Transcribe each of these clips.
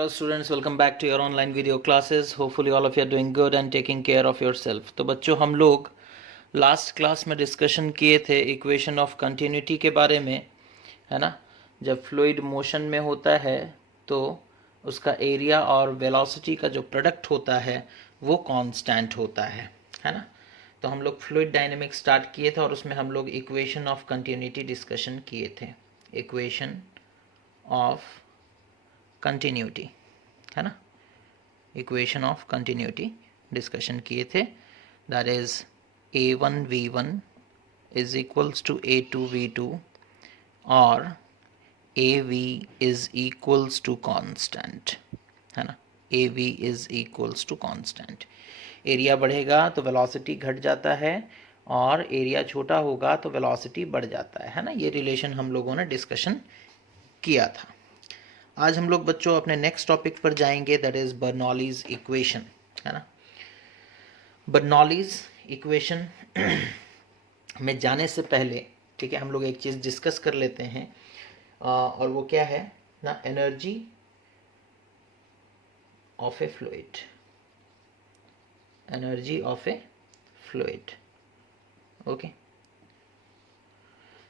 Hello students, welcome back to your online video classes. Hopefully all of you are doing good and taking care of yourself. तो बच्चों हम लोग last class में discussion किए थे equation of continuity के बारे में, है ना। जब फ्लूइड मोशन में होता है तो उसका एरिया और वेलोसिटी का जो प्रोडक्ट होता है वो कांस्टेंट होता है ना। तो हम लोग फ्लूइड डायनेमिक्स स्टार्ट किए थे और उसमें हम लोग इक्वेशन ऑफ कंटिन्यूटी डिस्कशन किए थे। इक्वेशन ऑफ कंटिन्यूटी, है ना, इक्वेशन ऑफ कंटिन्यूटी डिस्कशन किए थे। That is a1v1 is equals to a2v2 और av is equals to constant, है ना। av is equals to constant. Area बढ़ेगा तो वेलोसिटी घट जाता है और एरिया छोटा होगा तो वेलोसिटी बढ़ जाता है ना। ये रिलेशन हम लोगों ने डिस्कशन किया था। आज हम लोग बच्चों अपने नेक्स्ट टॉपिक पर जाएंगे, दैट इज बर्नौलीज इक्वेशन, है ना। बर्नौलीज इक्वेशन में जाने से पहले, ठीक है, हम लोग एक चीज़ डिस्कस कर लेते हैं और वो क्या है ना, energy of a fluid. Energy of a fluid, okay.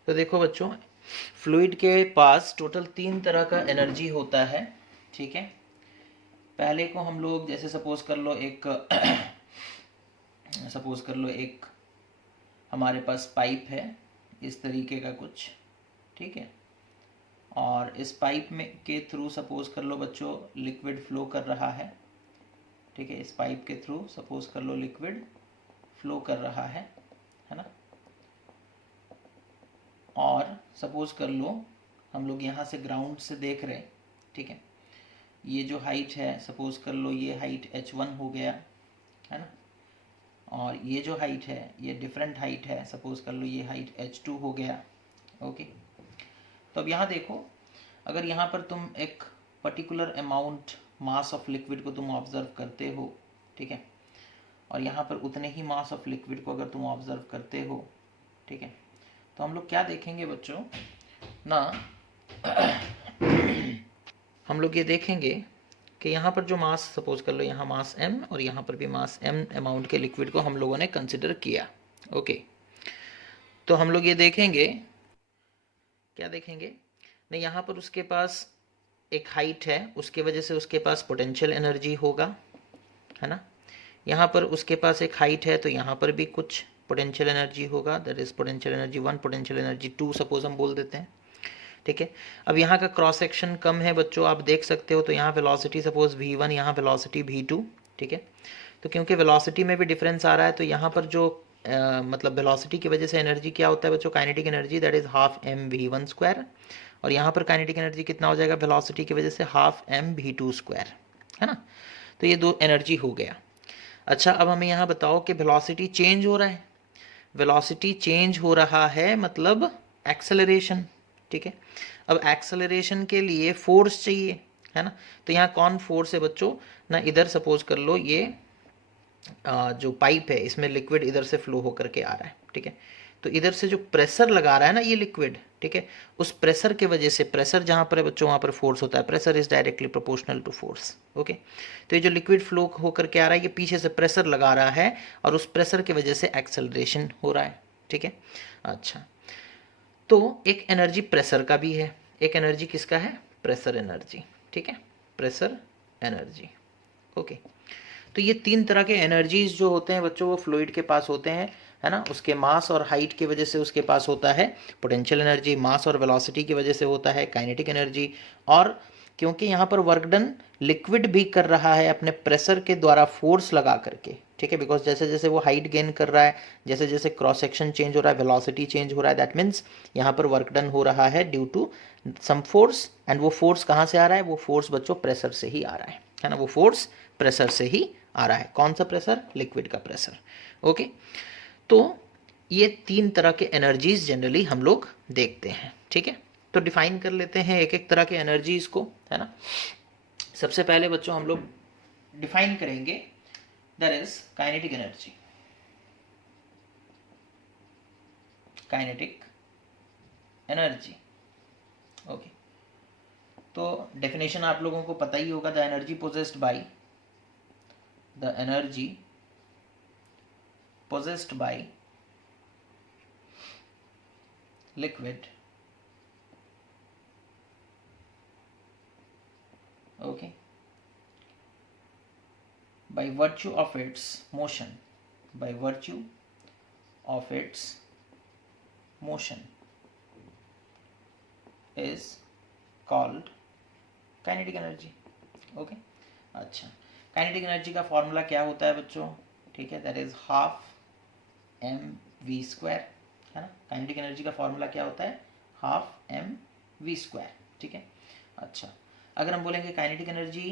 तो देखो बच्चों, फ्लूइड के पास टोटल 3 तरह का एनर्जी होता है, ठीक है। पहले को हम लोग जैसे सपोज कर लो एक हमारे पास पाइप है इस तरीके का कुछ, ठीक है, और इस पाइप में के थ्रू सपोज कर लो बच्चों लिक्विड फ्लो कर रहा है, ठीक है। इस पाइप के थ्रू सपोज कर लो लिक्विड फ्लो कर रहा है ना। और सपोज कर लो हम लोग यहाँ से ग्राउंड से देख रहे, ठीक है। ये जो हाइट है सपोज कर लो ये हाइट h1 हो गया, है ना। और ये जो हाइट है ये डिफरेंट हाइट है, सपोज कर लो ये हाइट h2 हो गया, ओके। तो अब यहाँ देखो, अगर यहाँ पर तुम एक particular amount mass of liquid को तुम ऑब्जर्व करते हो, ठीक है, और यहाँ पर उतने ही मास ऑफ लिक्विड को अगर तुम ऑब्जर्व करते हो, ठीक है, तो हम लोग क्या देखेंगे बच्चों ना, हम लोग ये देखेंगे कि यहाँ पर जो मास सपोज कर लो यहाँ मास m और यहाँ पर भी मास m अमाउंट के लिक्विड को हम लोगों ने कंसिडर किया, ओके। तो हम लोग ये देखेंगे, क्या देखेंगे नहीं, यहाँ पर उसके पास एक हाइट है, उसके वजह से उसके पास पोटेंशियल एनर्जी होगा, है ना। यहाँ पर उसके पास एक हाइट है तो यहाँ पर भी कुछ पोटेंशियल एनर्जी होगा, that is potential energy 1, potential energy 2 suppose हम बोल देते हैं, ठीक है। अब यहाँ का क्रॉस सेक्शन कम है बच्चों, आप देख सकते हो, तो यहाँ वेलोसिटी सपोज v1, यहाँ वेलोसिटी v2, ठीक है। तो क्योंकि वेलोसिटी में भी डिफरेंस आ रहा है तो यहाँ पर जो मतलब वेलोसिटी की वजह से एनर्जी क्या होता है बच्चों, kinetic energy, that is half mv1 square, और यहाँ पर काइनेटिक एनर्जी कितना हो जाएगा वेलोसिटी की वजह से हाफ mv2 स्क्वायर, है ना। तो ये दो एनर्जी हो गया। अच्छा, अब हमें यहाँ बताओ कि वेलोसिटी चेंज हो रहा है, वेलोसिटी चेंज हो रहा है मतलब एक्सेलरेशन, ठीक है। अब एक्सेलरेशन के लिए फोर्स चाहिए, है ना। तो यहाँ कौन फोर्स है बच्चों ना, इधर सपोज कर लो ये जो पाइप है इसमें लिक्विड इधर से फ्लो होकर के आ रहा है, ठीक है। तो इधर से जो प्रेशर लगा रहा है ना ये लिक्विड, ठीक है, उस प्रेशर के वजह से, प्रेशर जहाँ पर है बच्चों वहाँ पर फोर्स होता है, pressure is directly proportional to force, okay. तो ये जो लिक्विड फ्लो होकर के आ रहा है ये पीछे से प्रेशर लगा रहा है और उस प्रेशर की वजह से एक्सेलरेशन हो रहा है, ठीक है। अच्छा, तो एक एनर्जी प्रेशर का भी है, एक एनर्जी किसका है, प्रेशर एनर्जी, ठीक है, प्रेशर एनर्जी, ओके। तो ये 3 तरह के एनर्जीज जो होते हैं बच्चों वो फ्लूइड के पास होते हैं, है ना। उसके मास और हाइट की वजह से उसके पास होता है पोटेंशियल एनर्जी, मास और वेलोसिटी की वजह से होता है काइनेटिक एनर्जी, और क्योंकि यहाँ पर वर्क डन लिक्विड भी कर रहा है अपने प्रेशर के द्वारा फोर्स लगा करके, ठीक है, बिकॉज जैसे जैसे वो हाइट गेन कर रहा है, जैसे जैसे क्रॉस सेक्शन चेंज हो रहा है, वेलोसिटी चेंज हो रहा है, दैट मीन्स यहाँ पर वर्क डन हो रहा है due to some force, and वो फोर्स कहाँ से आ रहा है, वो फोर्स बच्चों प्रेशर से ही आ रहा है ना, वो फोर्स प्रेशर से ही आ रहा है। कौन सा प्रेशर, लिक्विड का प्रेशर, ओके। तो ये 3 तरह के एनर्जीज जनरली हम लोग देखते हैं, ठीक है। तो डिफाइन कर लेते हैं एक एक तरह के एनर्जीज को, है ना। सबसे पहले बच्चों हम लोग डिफाइन करेंगे, that is kinetic energy. Kinetic energy, okay. तो डेफिनेशन आप लोगों को पता ही होगा, the energy possessed by liquid, okay, by virtue of its motion is called kinetic energy. Okay, अच्छा, काइनेटिक एनर्जी का फॉर्मूला क्या होता है बच्चों? ठीक है, दैट इज हाफ mv², है ना। काइनेटिक एनर्जी का फॉर्मूला क्या होता है? Half mv²। ठीक है, अच्छा, अगर हम बोलेंगे काइनेटिक एनर्जी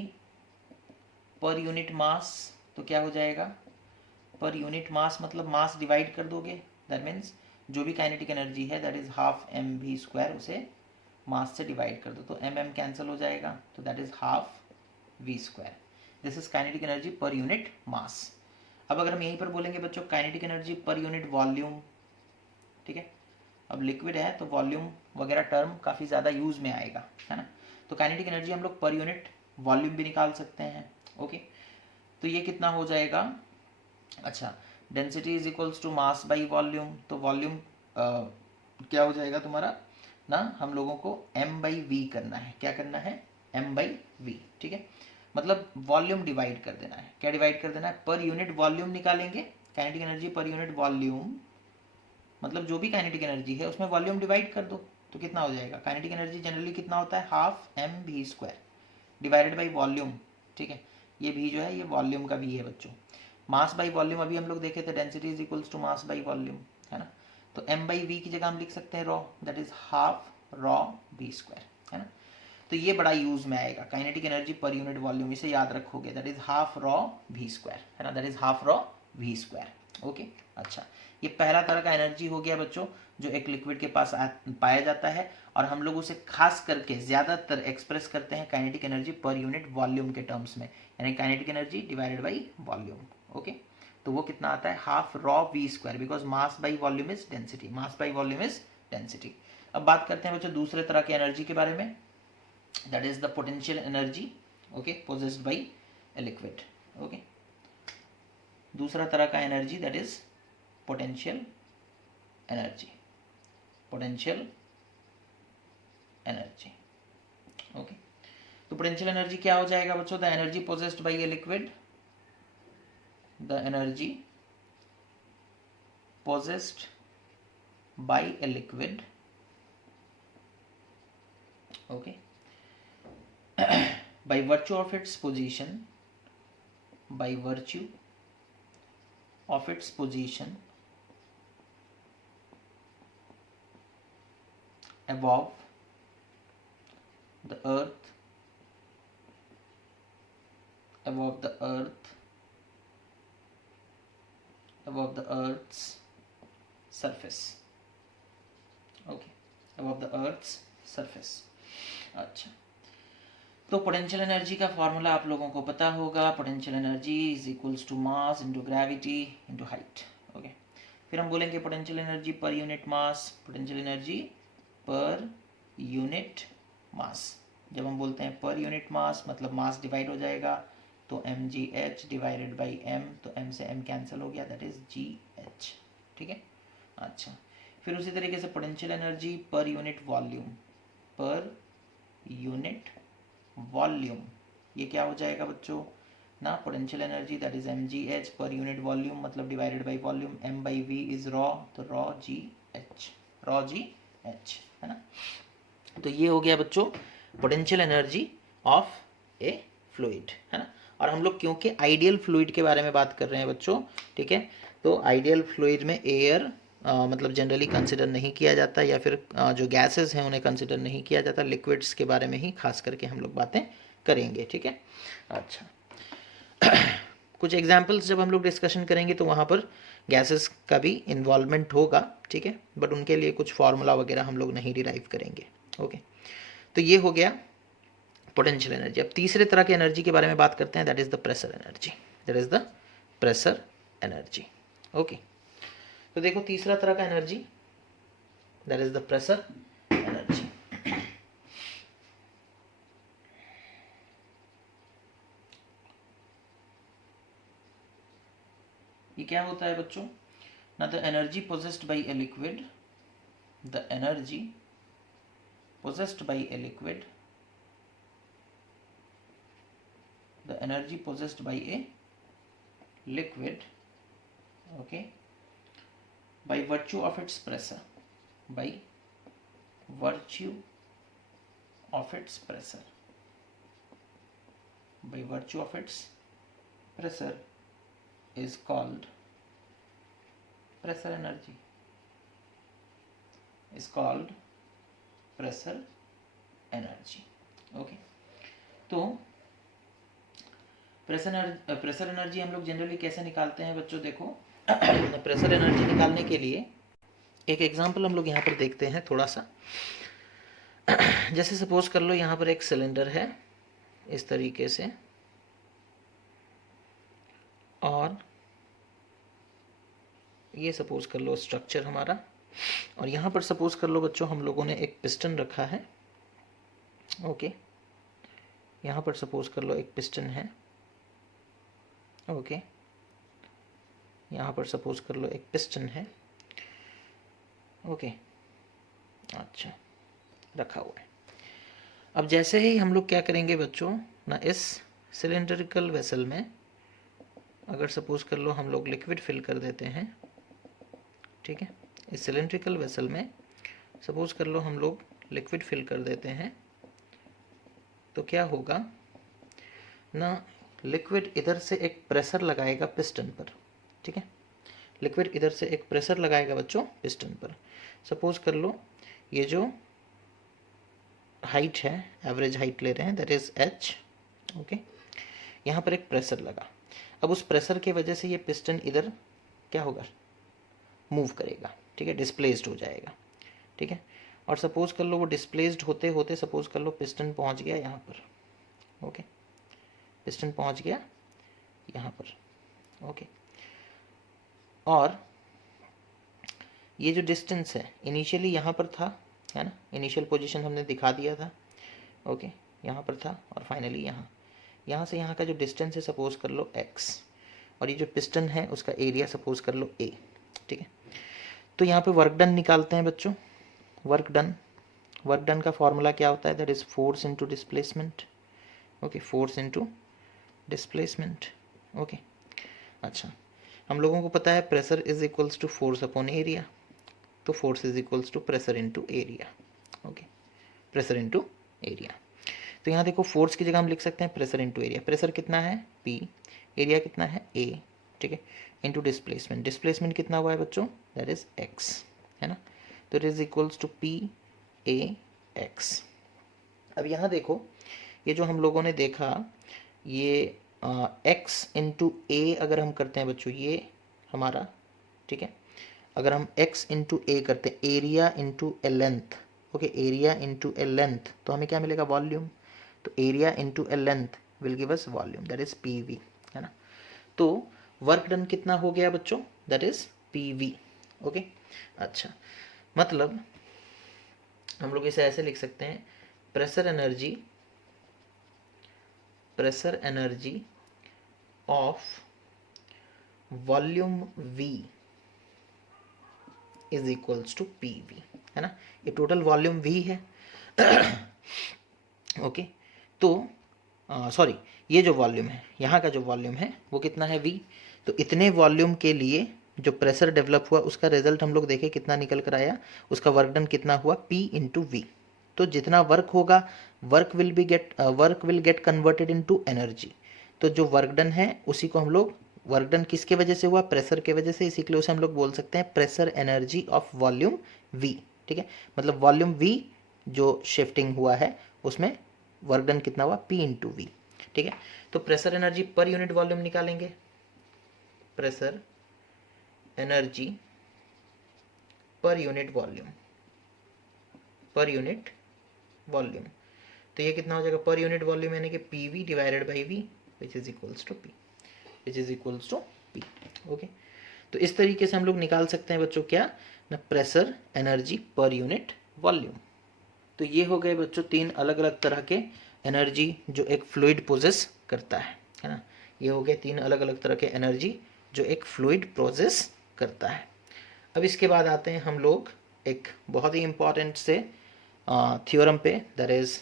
पर यूनिट मास तो क्या हो जाएगा? पर यूनिट मास मतलब मास डिवाइड कर दोगे, दैट मीन्स जो भी काइनेटिक एनर्जी है दैट इज हाफ mv², उसे मास से डिवाइड कर दो तो mm कैंसिल हो जाएगा, तो that is half v²। This is kinetic energy per unit मास। अब अगर हम यहीं पर बोलेंगे बच्चों kinetic energy per unit volume, ठीक है, अब लिक्विड है तो वॉल्यूम वगैरह टर्म काफ़ी ज़्यादा यूज में आएगा, है ना। तो काइनेटिक एनर्जी हम लोग पर यूनिट वॉल्यूम भी निकाल सकते हैं। ओके, तो ये कितना हो जाएगा? अच्छा, density is equals to mass by volume, तो वॉल्यूम क्या हो जाएगा तुम्हारा ना, हम लोगों को m/v करना है। क्या करना है? m/v। ठीक है, मतलब वॉल्यूम डिवाइड कर देना है। क्या डिवाइड कर देना है? पर यूनिट वॉल्यूम निकालेंगे, kinetic energy per unit volume, मतलब जो भी काइनेटिक एनर्जी है उसमें वॉल्यूम डिवाइड कर दो तो कितना हो जाएगा? काइनेटिक एनर्जी जनरली कितना होता है? Half mv² divided by volume. ठीक है, ये भी जो है ये वॉल्यूम का भी है बच्चों। मास बाई वॉल्यूम अभी हम लोग देखे थे, density is equals to mass by volume, है ना। तो m/v की जगह हम लिख सकते हैं raw, that is half raw v², है ना। तो ये बड़ा यूज में आएगा, kinetic energy per unit volume, इसे याद रखोगे, that is half raw v², है ना, that is half raw v²। Okay, अच्छा, ये पहला तरह का एनर्जी हो गया बच्चों जो एक लिक्विड के पास पाया जाता है, और हम लोग उसे खास करके ज्यादातर एक्सप्रेस करते हैं kinetic energy per unit volume के टर्म्स में, यानी kinetic energy divided by volume. Okay, तो वो कितना आता है? Half raw v², because mass by volume is density, mass by volume is density. अब बात करते हैं बच्चों दूसरे तरह के एनर्जी के बारे में, that is the potential energy, okay, possessed by a liquid. Okay, दूसरा तरह का energy that is potential energy, potential energy. Okay, तो पोटेंशियल एनर्जी क्या हो जाएगा बच्चों? The energy possessed by a liquid, the energy possessed by a liquid, okay, by virtue of its position, by virtue of its position above the earth, above the earth, above the earth's surface, okay, above the earth's surface। अच्छा, तो potential energy का formula आप लोगों को पता होगा, potential energy is equals to mass into gravity into height. Okay, फिर हम बोलेंगे potential energy per unit mass, potential energy per unit mass. जब हम बोलते हैं पर यूनिट मास मतलब मास डिवाइड हो जाएगा, तो mgh डिवाइडेड बाई m, तो m से m कैंसिल हो गया, दैट इज gh। ठीक है, अच्छा, फिर उसी तरीके से potential energy per unit volume, per unit volume, ये क्या हो जाएगा बच्चों ना, potential energy that is mgh per unit volume मतलब divided by volume, m/v is rho, तो रॉ gh, है ना। तो ये हो गया बच्चों potential energy of a fluid, है ना। और हम लोग क्योंकि आइडियल फ्लूइड के बारे में बात कर रहे हैं बच्चों, ठीक है, तो आइडियल फ्लूइड में एयर मतलब जनरली कंसिडर नहीं किया जाता, या फिर जो गैसेस हैं उन्हें कंसिडर नहीं किया जाता, लिक्विड्स के बारे में ही खास करके हम लोग बातें करेंगे। ठीक है, अच्छा कुछ एग्जांपल्स जब हम लोग डिस्कशन करेंगे तो वहाँ पर गैसेस का भी इन्वॉल्वमेंट होगा, ठीक है, बट उनके लिए कुछ फार्मूला वगैरह हम लोग नहीं डिराइव करेंगे। ओके, तो ये हो गया पोटेंशियल एनर्जी। अब तीसरे तरह के एनर्जी के बारे में बात करते हैं, that is the pressure energy, that is the pressure energy. Okay, तो देखो तीसरा तरह का energy that is the pressure energy. ये क्या होता है बच्चों ना, the energy possessed by a liquid, the energy possessed by a liquid, the energy possessed by a liquid, okay, by virtue of its pressure, by virtue of its pressure, by virtue of its pressure is called pressure energy, is called pressure energy. Okay, तो pressure energy हम लोग generally कैसे निकालते हैं बच्चों, देखो pressure energy निकालने के लिए एक एग्जांपल हम लोग यहाँ पर देखते हैं थोड़ा सा। जैसे सपोज कर लो यहाँ पर एक सिलेंडर है इस तरीके से, और ये सपोज कर लो स्ट्रक्चर हमारा, और यहाँ पर सपोज कर लो बच्चों हम लोगों ने एक पिस्टन रखा है। ओके, यहाँ पर सपोज कर लो एक पिस्टन है। ओके, यहाँ पर सपोज कर लो एक पिस्टन है। ओके, अच्छा रखा हुआ है। अब जैसे ही हम लोग क्या करेंगे बच्चों ना, इस सिलेंड्रिकल वेसल में अगर सपोज कर लो हम लोग लिक्विड फिल कर देते हैं, ठीक है, इस सिलेंड्रिकल वेसल में सपोज कर लो हम लोग लिक्विड फिल कर देते हैं, तो क्या होगा ना, लिक्विड इधर से एक प्रेशर लगाएगा पिस्टन पर, ठीक है, लिक्विड इधर से एक प्रेशर लगाएगा बच्चों पिस्टन पर। सपोज कर लो ये जो हाइट है, एवरेज हाइट ले रहे हैं, दैट इज h। ओके, यहाँ पर एक प्रेशर लगा। अब उस प्रेशर की वजह से ये पिस्टन इधर क्या होगा, मूव करेगा, ठीक है, डिस्प्लेस्ड हो जाएगा, ठीक है। और सपोज कर लो वो डिस्प्लेस्ड होते होते सपोज कर लो पिस्टन पहुंच गया यहाँ पर। ओके, पिस्टन पहुंच गया यहाँ पर। ओके, और ये जो डिस्टेंस है इनिशियली यहाँ पर था, है ना, इनिशियल पोजीशन हमने दिखा दिया था। ओके, यहाँ पर था और फाइनली यहाँ से यहाँ का जो डिस्टेंस है सपोज कर लो x, और ये जो पिस्टन है उसका एरिया सपोज कर लो a, ठीक है। तो यहाँ पे वर्क डन निकालते हैं बच्चों। वर्क डन का फॉर्मूला क्या होता है, that is force into displacement. Okay, force into displacement. Okay, अच्छा, हम लोगों को पता है pressure is equals to force upon area, तो force is equals to pressure into area. Okay, pressure into area. तो यहाँ देखो फोर्स की जगह हम लिख सकते हैं प्रेशर इनटू एरिया। प्रेशर कितना है P, एरिया कितना है A, ठीक है, इनटू डिस्प्लेसमेंट। डिस्प्लेसमेंट कितना हुआ है बच्चों, दैट इज x, है ना, तो it is equals to PAX। अब यहाँ देखो ये जो हम लोगों ने देखा, ये x इंटू ए अगर हम करते हैं बच्चों, ये हमारा, ठीक है, अगर हम x इंटू ए करते हैं, एरिया इंटू ए लेंथ। ओके, एरिया इंटू ए लेंथ, तो हमें क्या मिलेगा, वॉल्यूम। तो area into A length will give us volume, that is PV, है ना। तो वर्क डन कितना हो गया बच्चों, दैट इज PV। ओके, अच्छा, मतलब हम लोग इसे ऐसे लिख सकते हैं, pressure energy of volume V is equals to PV, है ना। ये टोटल वॉल्यूम V है। ओके, तो सॉरी, ये जो वॉल्यूम है, यहाँ का जो वॉल्यूम है वो कितना है V। तो इतने वॉल्यूम के लिए जो प्रेशर डेवलप हुआ उसका रिजल्ट हम लोग देखें कितना निकल कर आया, उसका वर्क डन कितना हुआ, P इंटू V। तो जितना वर्क होगा, work will get converted into energy. तो जो वर्क डन है उसी को हम लोग, वर्क डन किसके वजह से हुआ, प्रेशर के वजह से, इसी के लिए उसे हम लोग बोल सकते हैं pressure energy of volume V, ठीक है। मतलब वॉल्यूम V जो शिफ्टिंग हुआ है उसमें वर्क डन कितना हुआ, P इंटू V, ठीक है। तो pressure energy per unit volume निकालेंगे, pressure energy per unit volume, तो ये कितना हो जाएगा, पर यूनिट वॉल्यूम यानी कि PV divided by V which is equals to P। Okay, तो इस तरीके से हम लोग निकाल सकते हैं बच्चों क्या ना, pressure energy per unit volume. तो ये हो गए बच्चों 3 अलग अलग तरह के एनर्जी जो एक फ्लूइड पोजेस करता है ना। ये हो गए 3 अलग अलग तरह के एनर्जी जो एक फ्लूइड प्रोसेस करता है। अब इसके बाद आते हैं हम लोग एक बहुत ही इम्पॉर्टेंट से थ्योरम पे, that is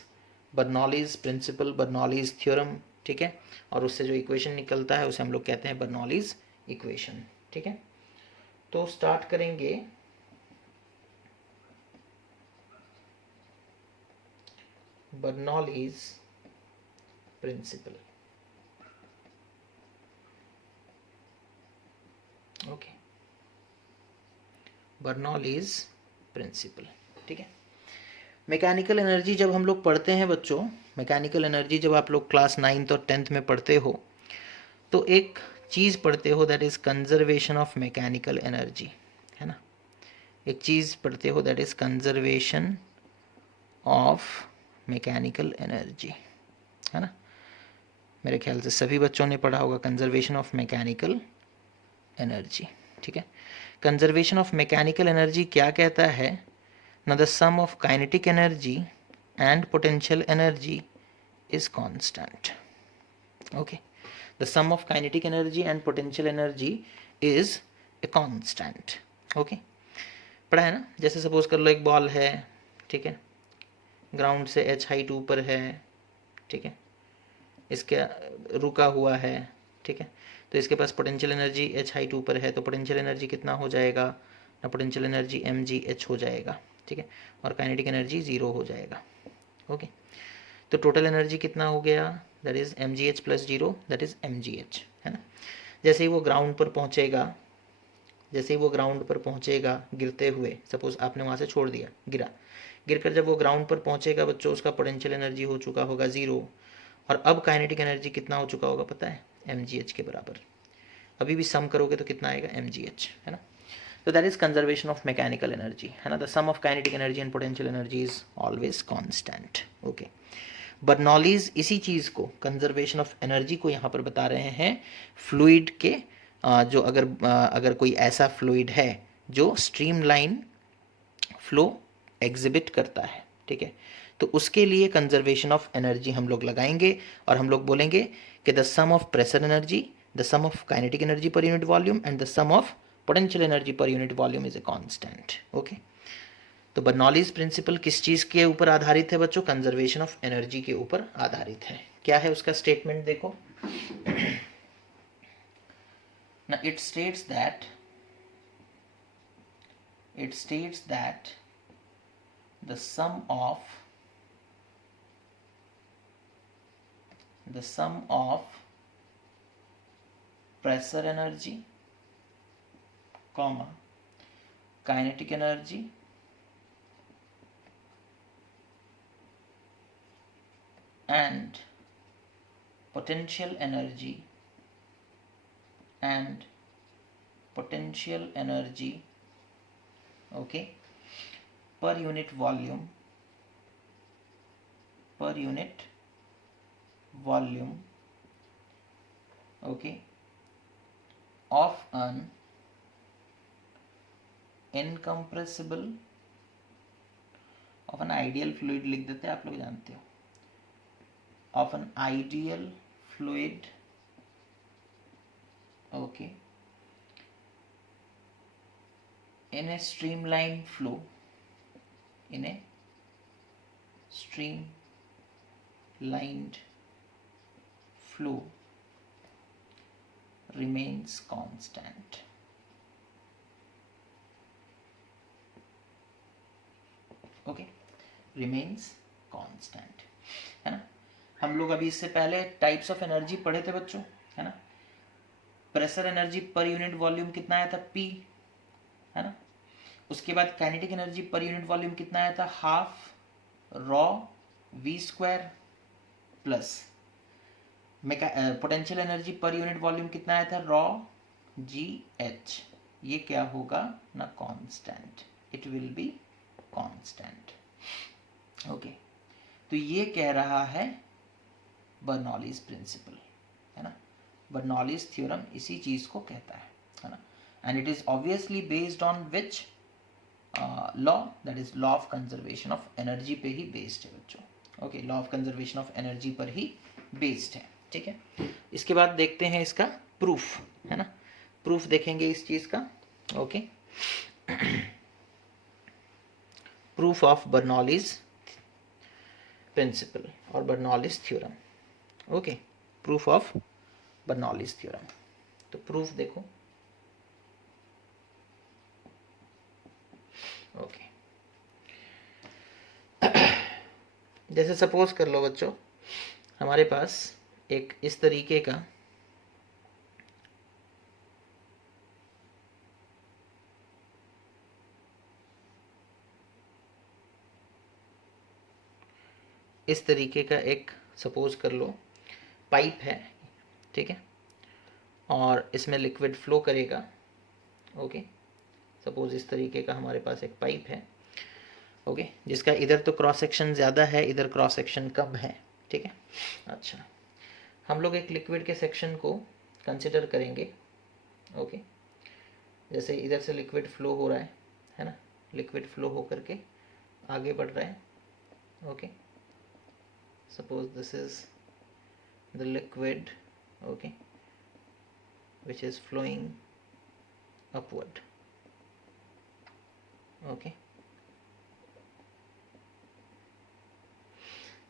Bernoulli's principle, Bernoulli's theorem, ठीक है। और उससे जो इक्वेशन निकलता है उसे हम लोग कहते हैं बर्नौलीज इक्वेशन, ठीक है। तो स्टार्ट करेंगे Bernoulli's principle, okay, Bernoulli's principle, ठीक है। मैकेनिकल एनर्जी जब हम लोग पढ़ते हैं बच्चों, मैकेनिकल एनर्जी जब आप लोग क्लास 9th और 10th में पढ़ते हो तो एक चीज़ पढ़ते हो that is conservation of mechanical energy, है ना। एक चीज़ पढ़ते हो that is conservation of mechanical energy, है ना। मेरे ख्याल से सभी बच्चों ने पढ़ा होगा कंजर्वेशन ऑफ मैकेनिकल एनर्जी, ठीक है। कंजर्वेशन ऑफ मैकेनिकल एनर्जी क्या कहता है ना, the sum of kinetic energy and potential energy is constant, okay. The sum of kinetic energy and potential energy is a constant, okay. पढ़ा है ना। जैसे सपोज कर लो एक बॉल है, ठीक है, ग्राउंड से h हाइट ऊपर है, ठीक है, इसके रुका हुआ है, ठीक है। तो इसके पास पोटेंशियल एनर्जी h हाइट ऊपर है, तो पोटेंशियल एनर्जी कितना हो जाएगा ना, पोटेंशियल एनर्जी mgh हो जाएगा, ठीक है। और काइनेटिक एनर्जी 0 हो जाएगा, ओके। तो टोटल एनर्जी कितना हो गया, that is mgh plus 0, that is mgh, है ना। जैसे ही वो ग्राउंड पर पहुंचेगा, जैसे ही वो ग्राउंड पर पहुंचेगा गिरते हुए, सपोज आपने वहाँ से छोड़ दिया, गिरकर जब वो ग्राउंड पर पहुंचेगा बच्चों, उसका पोटेंशियल एनर्जी हो चुका होगा 0, और अब काइनेटिक एनर्जी कितना हो चुका होगा पता है, mgh के बराबर। अभी भी सम करोगे तो कितना आएगा, mgh, है ना। तो that is conservation of mechanical energy, है ना। The sum of kinetic energy and potential energy is always constant, okay. Bernoulli's इसी चीज़ को, कंजर्वेशन ऑफ एनर्जी को यहाँ पर बता रहे हैं फ्लूइड के, जो अगर कोई ऐसा फ्लूइड है जो स्ट्रीमलाइन फ्लो एग्जिबिट करता है, ठीक है, तो उसके लिए कंजर्वेशन ऑफ एनर्जी हम लोग लगाएंगे और हम लोग बोलेंगे कि the sum of pressure energy, the sum of kinetic energy per unit volume and the sum of potential energy per unit volume is a constant, okay. तो बर्नौलीज प्रिंसिपल किस चीज़ के ऊपर आधारित है बच्चों, कंजर्वेशन ऑफ एनर्जी के ऊपर आधारित है। क्या है उसका स्टेटमेंट देखो ना, it states that the sum of pressure energy, comma, kinetic energy and potential energy okay per unit volume okay of an incompressible, of an ideal fluid लिख देते हैं, आप लोग जानते हो, of an ideal fluid, okay, in a streamlined flow, remains constant, okay, remains constant, है ना। हम लोग अभी इससे पहले टाइप्स ऑफ एनर्जी पढ़े थे बच्चों, है ना। Pressure energy per unit volume कितना आया था, P, है ना। उसके बाद kinetic energy per unit volume कितना आया था, half rho V square plus potential energy per unit volume कितना आया था, रॉ GH। ये क्या होगा ना, constant, it will be constant, okay. तो ये कह रहा है बर्नौलीज प्रिंसिपल, है ना। बर्नौलीज थ्योरम इसी चीज को कहता है ना। And it is obviously based on which law, that is law of conservation of energy पे ही बेस्ड है बच्चों, okay. Law of conservation of energy पर ही बेस्ड है, ठीक है। इसके बाद देखते हैं इसका प्रूफ, है ना। प्रूफ देखेंगे इस चीज़ का। Okay, proof of Bernoulli's principle और Bernoulli's theorem. Okay, proof of Bernoulli's theorem. तो प्रूफ देखो, ओके जैसे सपोज कर लो बच्चों, हमारे पास एक इस तरीके का एक सपोज कर लो पाइप है, ठीक है, और इसमें लिक्विड फ्लो करेगा। ओके, सपोज इस तरीके का हमारे पास एक पाइप है, ओके, जिसका इधर तो क्रॉस सेक्शन ज़्यादा है, इधर क्रॉस सेक्शन कम है, ठीक है। अच्छा, हम लोग एक लिक्विड के सेक्शन को कंसिडर करेंगे। ओके, जैसे इधर से लिक्विड फ्लो हो रहा है ना, लिक्विड फ्लो हो करके आगे बढ़ रहा है। Okay, suppose this is the liquid, okay, which is flowing upward. Okay,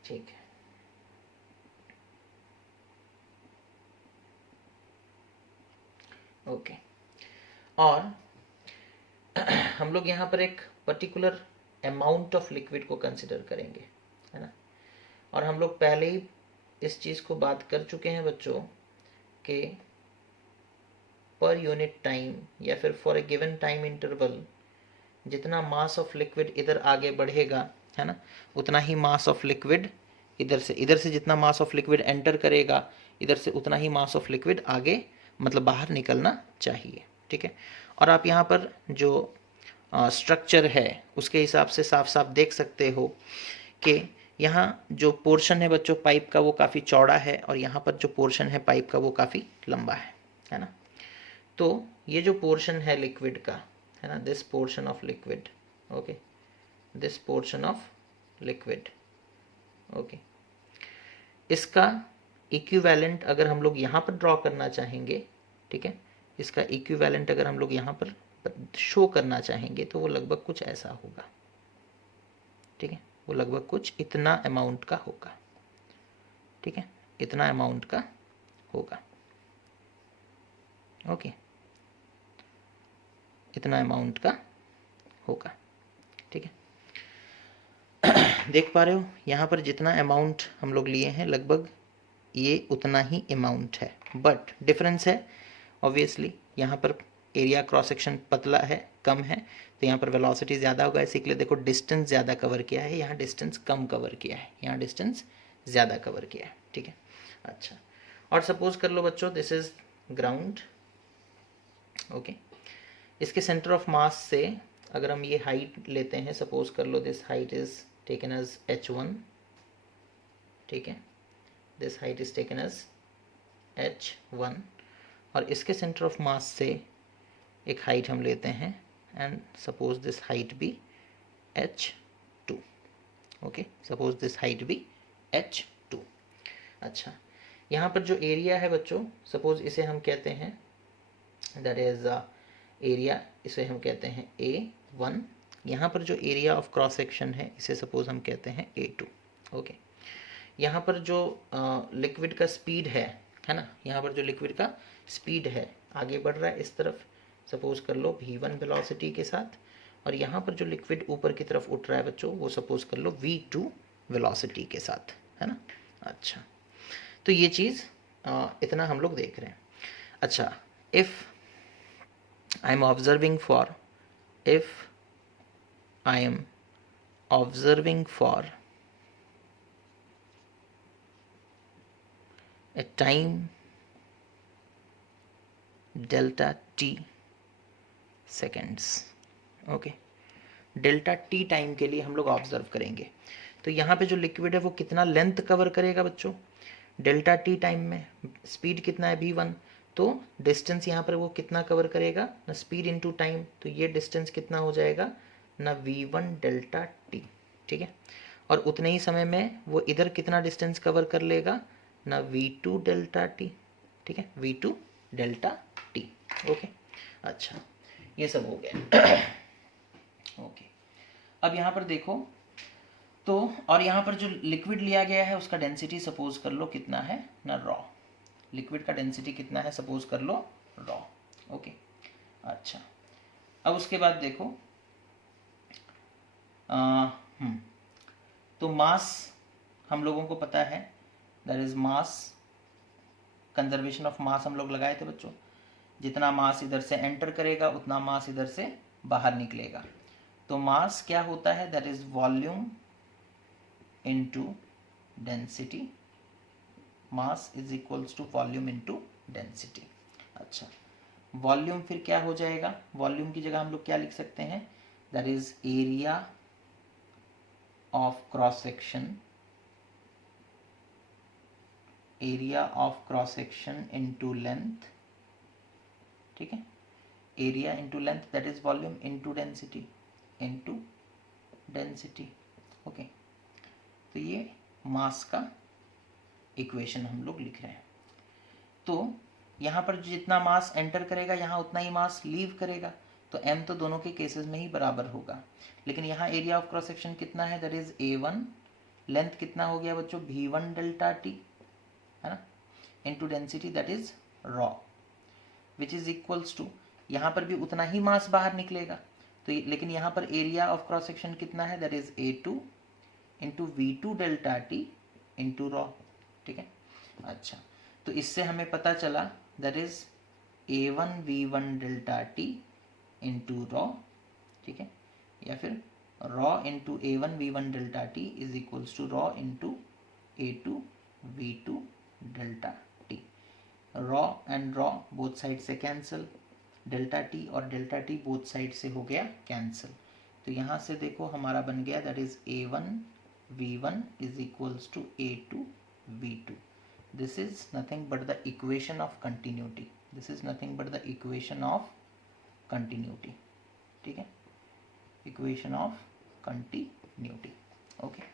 ठीक है। ओके, और हम लोग यहाँ पर एक पर्टिकुलर अमाउंट ऑफ लिक्विड को कंसिडर करेंगे, है ना। और हम लोग पहले ही इस चीज़ को बात कर चुके हैं बच्चों कि पर यूनिट टाइम या फिर for a given time interval जितना मास ऑफ लिक्विड इधर आगे बढ़ेगा, है ना, उतना ही मास ऑफ लिक्विड इधर से जितना मास ऑफ लिक्विड एंटर करेगा, इधर से उतना ही मास ऑफ लिक्विड आगे मतलब बाहर निकलना चाहिए, ठीक है। और आप यहाँ पर जो स्ट्रक्चर है उसके हिसाब से साफ साफ देख सकते हो कि यहाँ जो पोर्शन है बच्चों पाइप का वो काफ़ी चौड़ा है, और यहाँ पर जो पोर्शन है पाइप का वो काफ़ी लंबा है ना। तो ये जो पोर्शन है लिक्विड का, है ना, this portion of liquid, okay, this portion of liquid, okay, इसका इक्विवेलेंट अगर हम लोग यहाँ पर ड्रॉ करना चाहेंगे, ठीक है, इसका इक्विवेलेंट अगर हम लोग यहाँ पर शो करना चाहेंगे तो वो लगभग कुछ ऐसा होगा, ठीक है, वो लगभग कुछ इतना अमाउंट का होगा, ठीक है, इतना अमाउंट का होगा। ओके, इतना अमाउंट का होगा, ठीक है। देख पा रहे हो यहाँ पर जितना अमाउंट हम लोग लिए हैं लगभग ये उतना ही अमाउंट है, बट डिफरेंस है ऑब्वियसली। यहाँ पर एरिया क्रॉस सेक्शन पतला है, कम है, तो यहाँ पर वेलोसिटी ज़्यादा होगा, इसी के लिए देखो डिस्टेंस ज़्यादा कवर किया है, यहाँ डिस्टेंस कम कवर किया है, यहाँ डिस्टेंस ज़्यादा कवर किया है, ठीक है। अच्छा, और सपोज कर लो बच्चों दिस इज ग्राउंड, ओके, इसके सेंटर ऑफ मास से अगर हम ये हाइट लेते हैं, सपोज कर लो this height is taken as h1, ठीक है, this height is taken as h1, और इसके सेंटर ऑफ मास से एक हाइट हम लेते हैं and suppose this height be h2, okay, suppose this height be h2। अच्छा, यहाँ पर जो एरिया है बच्चों, सपोज इसे हम कहते हैं दैट इज एरिया, इसे हम कहते हैं A1। यहाँ पर जो एरिया ऑफ क्रॉस सेक्शन है इसे सपोज हम कहते हैं A2, ओके। यहाँ पर जो लिक्विड का स्पीड है ना, यहाँ पर जो लिक्विड का स्पीड है आगे बढ़ रहा है इस तरफ, सपोज कर लो v1 वेलोसिटी के साथ, और यहाँ पर जो लिक्विड ऊपर की तरफ उठ रहा है बच्चों वो सपोज कर लो v2 वेलोसिटी के साथ, है ना। अच्छा, तो ये चीज़ इतना हम लोग देख रहे हैं। अच्छा, if I am observing for, if I am observing for a time delta t seconds, okay, delta T time के लिए हम लोग ऑब्जर्व करेंगे। तो यहाँ पे जो लिक्विड है वो कितना लेंथ कवर करेगा बच्चों, डेल्टा टी टाइम में स्पीड कितना है v1, तो डिस्टेंस यहाँ पर वो कितना कवर करेगा ना, स्पीड इनटू टाइम, तो ये डिस्टेंस कितना हो जाएगा ना v1 डेल्टा टी, ठीक है। और उतने ही समय में वो इधर कितना डिस्टेंस कवर कर लेगा ना v2 डेल्टा टी, ठीक है, v2 डेल्टा टी, ओके, अच्छा ये सब हो गया। ओके, अब यहाँ पर देखो तो, और यहाँ पर जो लिक्विड लिया गया है उसका डेंसिटी सपोज कर लो कितना है ना, रॉ। लिक्विड का डेंसिटी कितना है सपोज कर लो रॉ। ओके, अच्छा अब उसके बाद देखो तो मास हम लोगों को पता है, that is mass, conservation of mass हम लोग लगाए थे बच्चों। जितना मास इधर से एंटर करेगा उतना मास इधर से बाहर निकलेगा। तो मास क्या होता है, that is volume into density. Mass is equals to volume into density. अच्छा, वॉल्यूम फिर क्या हो जाएगा, वॉल्यूम की जगह हम लोग क्या लिख सकते हैं, that is area of cross section, area of cross section into length. ठीक है, area into length that is volume into density, into density. Okay, तो ये मास का इक्वेशन हम लोग लिख रहे हैं। तो यहाँ पर जितना मास एंटर करेगा यहाँ उतना ही मास लीव करेगा, तो m तो दोनों के केसेस में ही बराबर होगा। लेकिन यहाँ एरिया ऑफ क्रॉस सेक्शन कितना है, दैट इज a1, लेंथ कितना हो गया बच्चों v1 डेल्टा t, है ना, into density that is rho, which is equals to, यहाँ पर भी उतना ही मास बाहर निकलेगा। तो लेकिन यहाँ पर एरिया ऑफ क्रॉस सेक्शन कितना है, that is a2 into v2 delta t into rho. ठीक है, अच्छा तो इससे हमें पता चला that is a1 v1 delta t into rho. ठीक है, या फिर rho into a1 v1 delta t is equals to rho into a2 v2 delta t। Rho and rho both side से कैंसिल, डेल्टा t और delta t both side से हो गया cancel. तो यहाँ से देखो हमारा बन गया that is a1 v1 is equals to a2 v2। This is nothing but the equation of continuity. This is nothing but the equation of continuity. ठीक है, equation of continuity. Okay.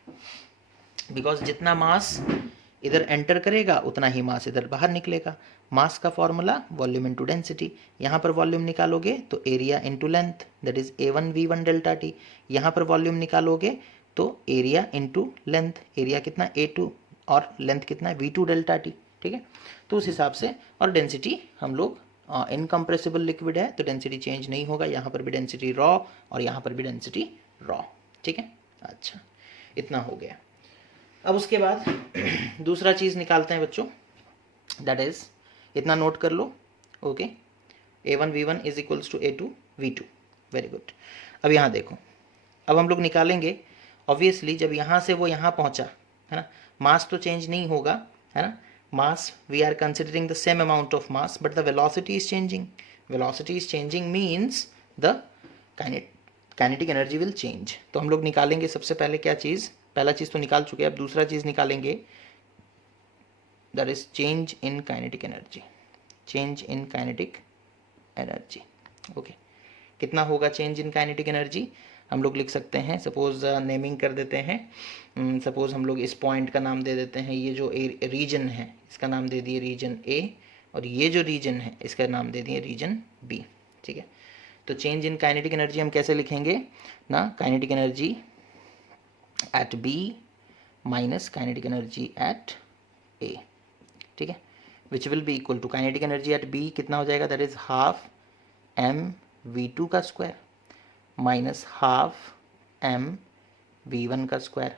Because जितना मास इधर एंटर करेगा उतना ही मास इधर बाहर निकलेगा। मास का फॉर्मूला वॉल्यूम इनटू डेंसिटी। यहाँ पर वॉल्यूम निकालोगे तो area into length that is a1 v1 delta t। यहाँ पर वॉल्यूम निकालोगे तो एरिया इनटू लेंथ, एरिया कितना a2 और लेंथ कितना है v2 डेल्टा t। ठीक है, तो उस हिसाब से, और डेंसिटी हम लोग इनकम्प्रेसिबल लिक्विड है तो डेंसिटी चेंज नहीं होगा। यहाँ पर भी डेंसिटी रॉ और यहाँ पर भी डेंसिटी रॉ। ठीक है, अच्छा इतना हो गया। अब उसके बाद दूसरा चीज़ निकालते हैं बच्चों, दैट इज इतना नोट कर लो। Okay, a1 v1 is equals to a2 v2। Very good. अब यहाँ देखो, अब हम लोग निकालेंगे ऑब्वियसली जब यहाँ से वो यहाँ पहुँचा, है ना, मास तो चेंज नहीं होगा, है ना, mass we are considering the same amount of mass but the velocity is changing. Velocity is changing means the kinetic energy will change. तो हम लोग निकालेंगे सबसे पहले क्या चीज़, पहला चीज़ तो निकाल चुके हैं, अब दूसरा चीज़ निकालेंगे that is change in kinetic energy. Change in kinetic energy. Okay, कितना होगा चेंज इन काइनेटिक एनर्जी, हम लोग लिख सकते हैं, सपोज नेमिंग कर देते हैं। सपोज हम लोग इस पॉइंट का नाम दे देते हैं, ये जो रीजन है इसका नाम दे दिए रीजन ए, और ये जो रीजन है इसका नाम दे दिए रीजन बी। ठीक है, तो चेंज इन काइनेटिक एनर्जी हम कैसे लिखेंगे ना, kinetic energy at B minus kinetic energy at A. ठीक है, which will be equal to kinetic energy at B कितना हो जाएगा, that is half m v2 का square minus half M v1 का स्क्वायर।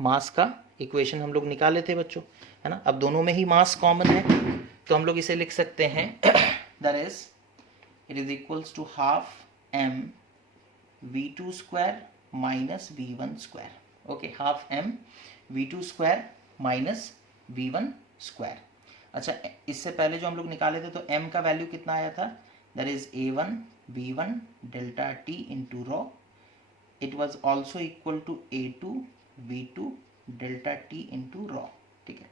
मास का इक्वेशन हम लोग निकाले थे बच्चों, है ना। अब दोनों में ही मास कॉमन है तो हम लोग इसे लिख सकते हैं that is it is equals to half m v2 square minus v1 square. Okay, half m v2 square minus v1 square. अच्छा, इससे पहले जो हम लोग निकाले थे तो m का वैल्यू कितना आया था, that is a1 v1 delta t into rho. It was also equal to a2 v2 delta t into rho. ठीक है,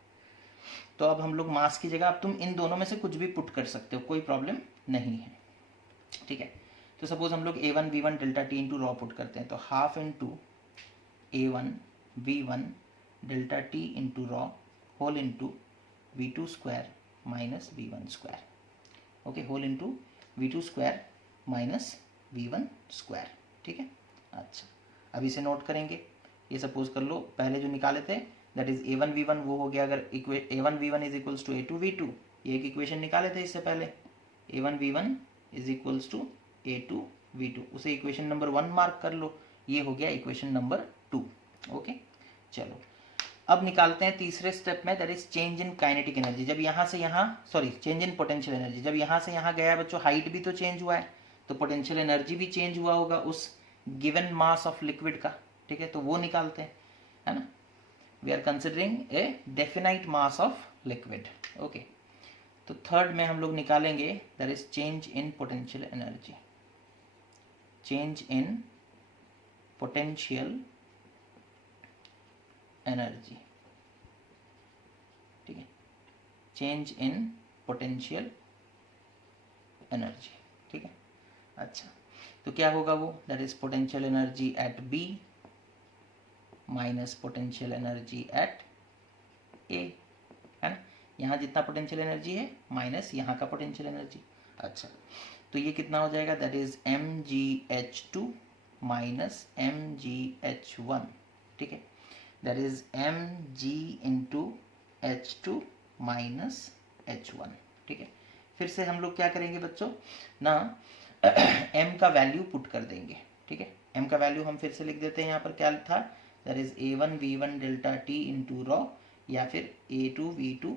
तो अब हम लोग मास की जगह, अब तुम इन दोनों में से कुछ भी पुट कर सकते हो, कोई प्रॉब्लम नहीं है। ठीक है, तो सपोज हम लोग a1 v1 delta t into rho put करते हैं, तो half into a1 v1 delta t into rho whole into v2 square minus v1 square. Okay, whole into V2 square minus V1 square, ठीक है। अच्छा, अब इसे नोट करेंगे, ये सपोज कर लो पहले जो निकाले थे दैट इज A1 V1 वो हो गया, अगर A1 V1 is equals to A2 V2, ये एक इक्वेशन निकाले थे इससे पहले, A1 V1 is equals to A2 V2, उसे इक्वेशन नंबर 1 मार्क कर लो, ये हो गया इक्वेशन नंबर 2। ओके, चलो अब निकालते हैं तीसरे स्टेप में, that is change in kinetic energy. जब यहाँ से यहाँ, sorry, change in potential energy, जब यहाँ से यहाँ गया बच्चों, हाइट भी तो चेंज हुआ है, तो पोटेंशियल एनर्जी भी चेंज हुआ होगा उस गिवन मास ऑफ लिक्विड का, ठीक है, तो वो निकालते हैं, है ना। We are considering a definite mass of liquid. Okay, तो थर्ड में हम लोग निकालेंगे that is change in potential energy, change in potential energy, ठीक है, चेंज इन पोटेंशियल एनर्जी, ठीक है। अच्छा, तो क्या होगा वो, that is potential energy at B minus potential energy at A, है ना, यहाँ जितना पोटेंशियल एनर्जी है माइनस यहाँ का पोटेंशियल एनर्जी। अच्छा, तो ये कितना हो जाएगा, that is mgh2 minus mgh1, ठीक है, that is mg into h2 minus h1, ठीक है। फिर से हम लोग क्या करेंगे बच्चों ना, m का वैल्यू पुट कर देंगे, ठीक है। m का वैल्यू हम फिर से लिख देते हैं, यहाँ पर क्या था, that is a1 v1 delta t into raw, या फिर a2 v2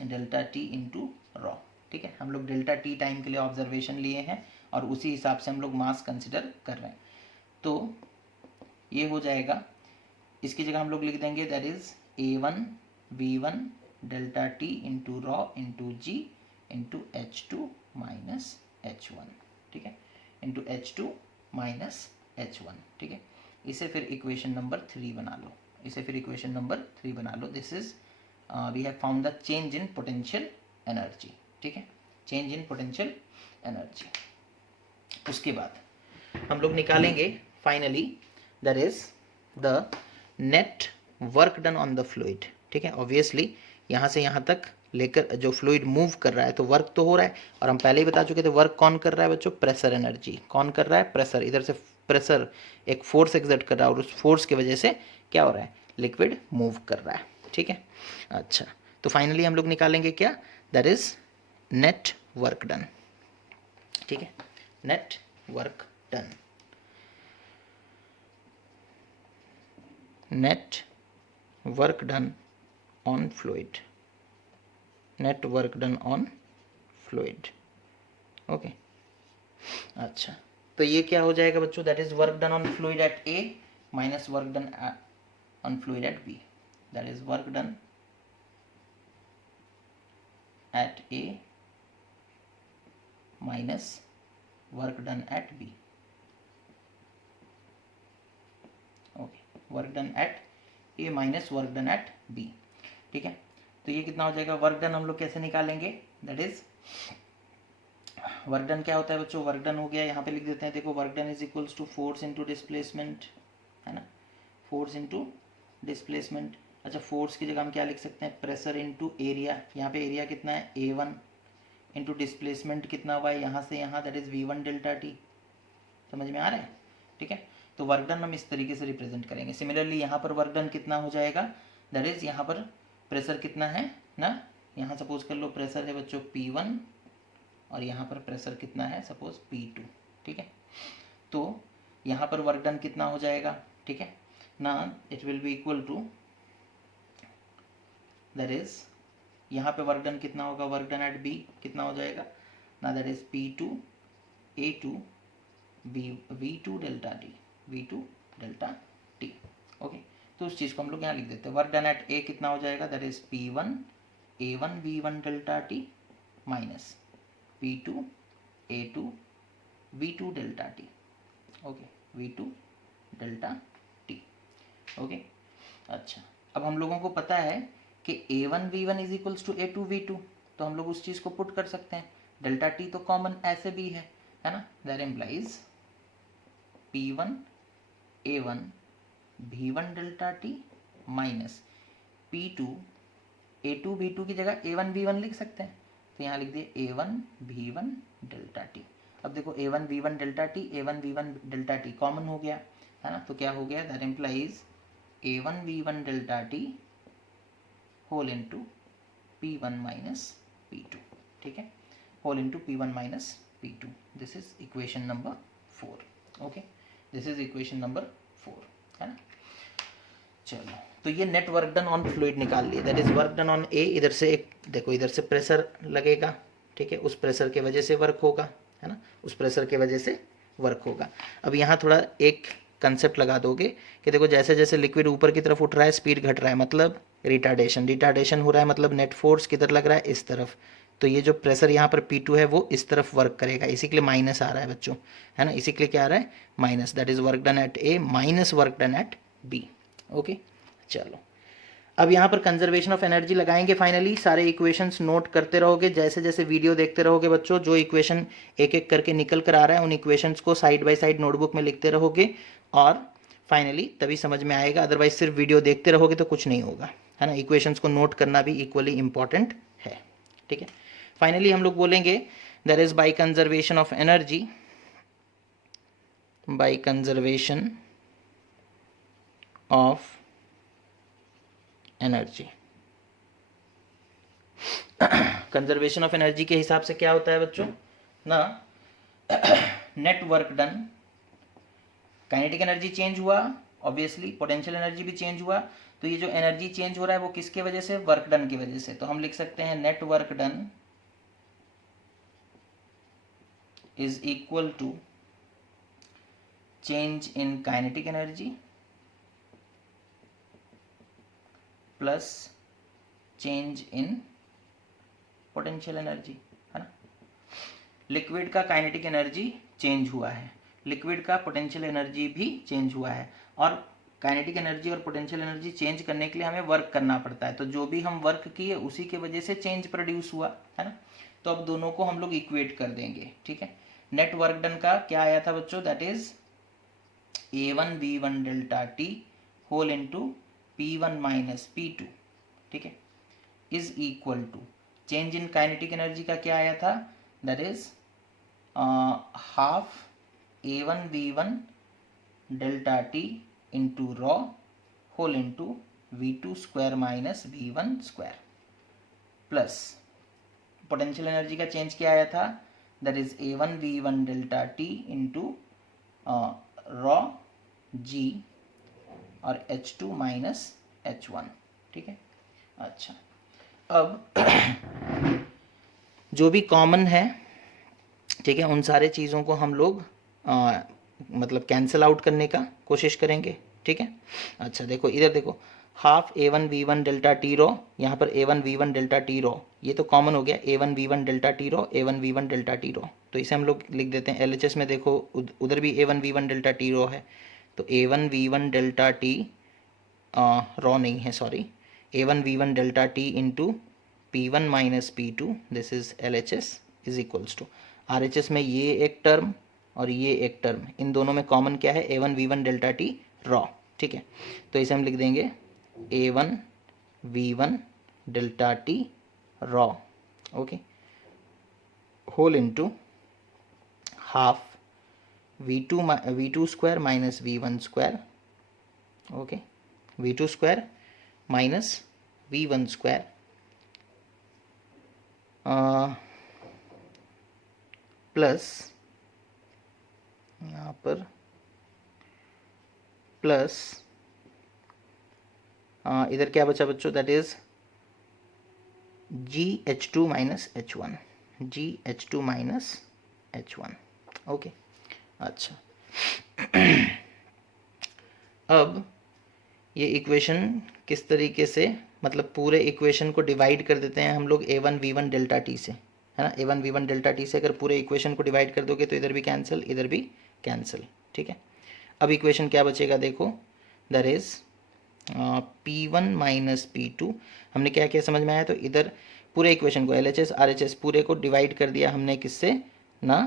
delta t into rho, ठीक है। हम लोग डेल्टा t टाइम के लिए ऑब्जर्वेशन लिए हैं और उसी हिसाब से हम लोग मास कंसिडर कर रहे हैं, तो ये हो जाएगा, इसकी जगह हम लोग लिख देंगे that is a1 v1 delta t into raw into g into h2 minus h1, ठीक है, इंटू h2 माइनस h1, ठीक है। इसे फिर इक्वेशन नंबर 3 बना लो, इसे फिर इक्वेशन नंबर 3 बना लो, this is we have found the change in potential energy, ठीक है, चेंज इन पोटेंशियल एनर्जी। उसके बाद हम लोग निकालेंगे finally that is the net work done on the fluid, ठीक है। ऑब्वियसली यहाँ से यहाँ तक लेकर जो फ्लूइड मूव कर रहा है तो वर्क तो हो रहा है, और हम पहले ही बता चुके थे वर्क कौन कर रहा है बच्चों, प्रेशर एनर्जी, कौन कर रहा है, प्रेशर, इधर से प्रेशर एक फोर्स एक्सर्ट कर रहा है और उस फोर्स की वजह से क्या हो रहा है, लिक्विड मूव कर रहा है, ठीक है। अच्छा, तो फाइनली हम लोग निकालेंगे क्या, that is net work done, ठीक है, net work done, net work done on fluid, net work done on fluid, ओके। अच्छा, तो ये क्या हो जाएगा बच्चों, that is work done on fluid at A minus work done on fluid at B, that is work done at A minus work done at B, okay, work done at A minus work done at B, ठीक है। तो ये कितना हो जाएगा, work done हम लोग कैसे निकालेंगे, दैट इज वर्क डन क्या होता है बच्चों, वर्क डन हो गया, यहाँ पे लिख देते हैं, देखो work done is equals to force into displacement, है ना, फोर्स इंटू डिस्प्लेसमेंट। अच्छा, फोर्स की जगह हम क्या लिख सकते हैं, प्रेशर इंटू एरिया, यहाँ पे एरिया कितना है A1 इंटू डिस्प्लेसमेंट कितना हुआ है यहाँ से यहाँ, that is V1 delta t, समझ में आ रहा है, ठीक है। तो वर्क डन हम इस तरीके से रिप्रेजेंट करेंगे। सिमिलरली यहाँ पर वर्क डन कितना हो जाएगा, दैट इज यहाँ पर प्रेशर कितना है ना, यहाँ सपोज कर लो प्रेशर है बच्चों P1 और यहाँ पर प्रेशर कितना है सपोज P2, ठीक है। तो यहाँ पर वर्क डन कितना हो जाएगा, ठीक है ना, it will be equal to, that is यहाँ पे वर्क डन कितना होगा, वर्क डन एट बी कितना हो जाएगा ना, that is P2 A2 V2 delta T, V2 delta T, okay. तो उस चीज़ को हम लोग यहाँ लिख देते हैं, वर्क डन एट ए कितना हो जाएगा, that is P1 A1 V1 delta T minus P2 A2 V2 delta T, okay, V2 delta T, okay. अच्छा, अब हम लोगों को पता है कि A1 V1 is equals to A2 V2, तो हम लोग उस चीज़ को पुट कर सकते हैं, डेल्टा टी तो कॉमन ऐसे भी है ना, that implies P1 A1 V1 delta T minus P2 A2 V2 की जगह A1 V1 लिख सकते हैं, तो यहाँ लिख दिए A1 V1 डेल्टा टी। अब देखो A1 V1 delta T, A1 V1 delta T common हो गया है ना, तो क्या हो गया, that implies A1 V1 delta T whole into P1 minus P2, ठीक है, whole into P1 minus P2। This is equation number 4। Okay, this is equation number 4, है ना। चलो, तो ये net work done on fluid निकाल लिए, that is work done on A. इधर से एक देखो, इधर से प्रेशर लगेगा, ठीक है, उस प्रेशर के वजह से वर्क होगा, है ना, उस प्रेशर के वजह से वर्क होगा। अब यहाँ थोड़ा एक कंसेप्ट लगा दोगे कि देखो जैसे जैसे लिक्विड ऊपर की तरफ उठ रहा है स्पीड घट रहा है, मतलब रिटार्डेशन हो रहा है, मतलब नेट फोर्स किधर लग रहा है, इस तरफ। तो ये जो प्रेशर यहाँ पर P2 है वो इस तरफ वर्क करेगा, इसी के लिए माइनस आ रहा है बच्चों, है ना, इसी के लिए क्या आ रहा है, minus. That is work done at A minus work done at B. Okay, चलो अब यहाँ पर कंजर्वेशन ऑफ एनर्जी लगाएंगे। फाइनली सारे इक्वेशंस नोट करते रहोगे, जैसे जैसे वीडियो देखते रहोगे बच्चों, जो इक्वेशन एक एक करके निकल कर आ रहा है उन इक्वेशंस को साइड बाय साइड नोटबुक में लिखते रहोगे, और फाइनली तभी समझ में आएगा, अदरवाइज सिर्फ वीडियो देखते रहोगे तो कुछ नहीं होगा, है ना। इक्वेशंस को नोट करना भी इक्वली इंपॉर्टेंट है, ठीक है। फाइनली हम लोग बोलेंगे that is by conservation of energy, by conservation of energy. Conservation of energy के हिसाब से क्या होता है बच्चों ना, net work done, kinetic energy change हुआ, ऑब्वियसली पोटेंशियल एनर्जी भी चेंज हुआ, तो ये जो एनर्जी चेंज हो रहा है वो किसके वजह से, वर्क डन की वजह से। तो हम लिख सकते हैं net work done is equal to change in kinetic energy plus change in potential energy, है ना। लिक्विड का काइनेटिक एनर्जी चेंज हुआ है, लिक्विड का पोटेंशियल एनर्जी भी चेंज हुआ है, और काइनेटिक एनर्जी और पोटेंशियल एनर्जी चेंज करने के लिए हमें वर्क करना पड़ता है, तो जो भी हम वर्क किए उसी के वजह से चेंज प्रोड्यूस हुआ, है ना। तो अब दोनों को हम लोग इक्वेट कर देंगे, ठीक है। नेट वर्क डन का क्या आया था बच्चों, that is A1 V1 delta T whole into P1 minus P2, ठीक है, is equal to change in kinetic energy का क्या आया था, that is half A1 V1 delta t into rho whole into V2 square minus V1 square, plus potential energy का change क्या आया था, that is A1 V1 delta t into rho G और H2 minus H1, ठीक है। अच्छा, अब जो भी कॉमन है, ठीक है, उन सारे चीज़ों को हम लोग मतलब कैंसिल आउट करने का कोशिश करेंगे, ठीक है। अच्छा देखो, इधर देखो, half A1 V1 delta t raw, यहाँ पर A1 V1 delta t raw, ये तो कॉमन हो गया, A1 V1 delta t raw, A1 V1 delta t raw, तो इसे हम लोग लिख देते हैं LHS में। देखो उधर भी A1 V1 delta t raw है, तो A1 V1 delta t rho नहीं है, sorry, A1 V1 delta t into P1 minus P2, this is LHS is equals to RHS में ये एक टर्म और ये एक टर्म, इन दोनों में कॉमन क्या है, A1 V1 delta t raw, ठीक है। तो इसे हम लिख देंगे A1 V1 delta t rho, okay, whole into half V2 square minus V1 square, okay, V2 square minus V1 square plus यहाँ पर प्लस इधर क्या बचा बच्चों, that is GH2 minus H1, GH2 minus H1, okay. अच्छा, अब ये equation किस तरीके से, मतलब पूरे इक्वेशन को डिवाइड कर देते हैं हम लोग A1 V1 डेल्टा टी से, है ना। A1 V1 डेल्टा टी से अगर पूरे इक्वेशन को डिवाइड कर दोगे तो इधर भी कैंसिल, इधर भी कैंसिल, ठीक है। अब इक्वेशन क्या बचेगा देखो, that is P1 minus P2, हमने क्या क्या समझ में आया, तो इधर पूरे इक्वेशन को LHS RHS पूरे को डिवाइड कर दिया हमने किससे ना,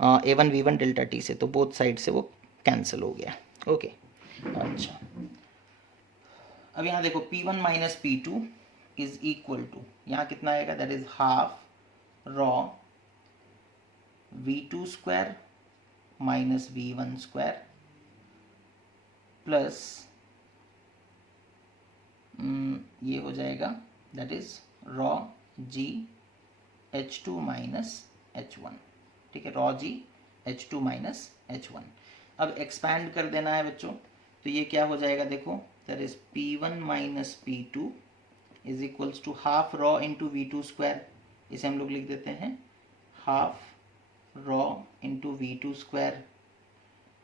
A1 V1 डेल्टा टी से, तो बोथ साइड से वो कैंसिल हो गया, ओके। अच्छा, अब यहाँ देखो P1 minus P2 is equal to, यहाँ कितना आएगा, that is half rho V2 square minus V1 square plus ये हो जाएगा that is rho GH2 minus H1, ठीक है, रॉ GH2 माइनस H1। अब एक्सपैंड कर देना है बच्चों, तो ये क्या हो जाएगा देखो, that is P1 minus P2 is equals to half rho into V2 square, इसे हम लोग लिख देते हैं half rho into V2 square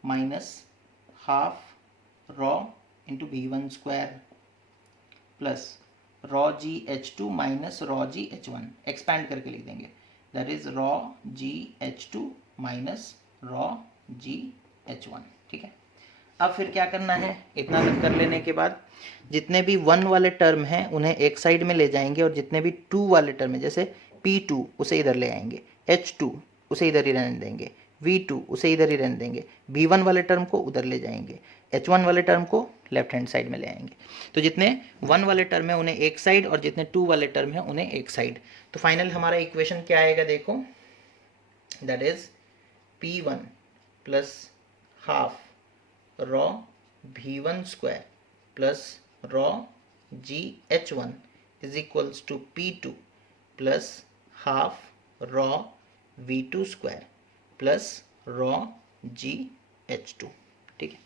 minus half rho into V1 square plus rho GH2 minus rho GH1, expand करके लिख देंगे, that is rho GH2 minus rho GH1, ठीक है। अब फिर क्या करना है, इतना कर लेने के बाद जितने भी 1 वाले टर्म हैं उन्हें एक साइड में ले जाएंगे और जितने भी 2 वाले टर्म हैं जैसे P2 उसे इधर ले आएंगे, H2 उसे इधर ही रहने देंगे, V2 उसे इधर ही रहने देंगे, V1 वाले टर्म को उधर ले जाएंगे, H1 वाले टर्म को लेफ्ट हैंड साइड में ले आएंगे। तो जितने 1 वाले टर्म है उन्हें एक साइड और जितने 2 वाले टर्म है उन्हें एक साइड। तो फाइनल हमारा इक्वेशन क्या आएगा देखो, that is P1 plus half rho V1 square plus rho GH1 is equals to P2 plus half rho V2 square plus rho GH2, ठीक है,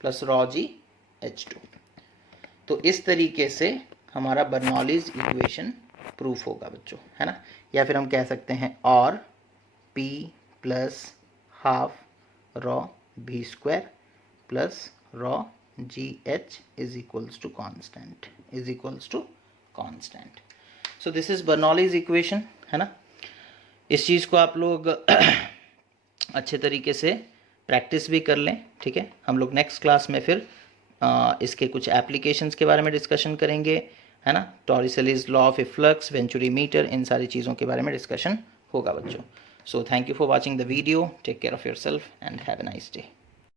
प्लस रॉ GH2। तो इस तरीके से हमारा बर्नौलीज इक्वेशन प्रूफ होगा बच्चों, है ना। या फिर हम कह सकते हैं और P plus half rho V square plus rho GH is equals to constant, is equals to constant. So this is Bernoulli's equation, है ना। इस चीज़ को आप लोग अच्छे तरीके से प्रैक्टिस भी कर लें, ठीक है। हम लोग नेक्स्ट क्लास में फिर इसके कुछ एप्लीकेशंस के बारे में डिस्कशन करेंगे, है ना। Torricelli's law of efflux, Venturi meter, इन सारी चीज़ों के बारे में डिस्कशन होगा बच्चों। So thank you for watching the video, take care of your self and have a nice day.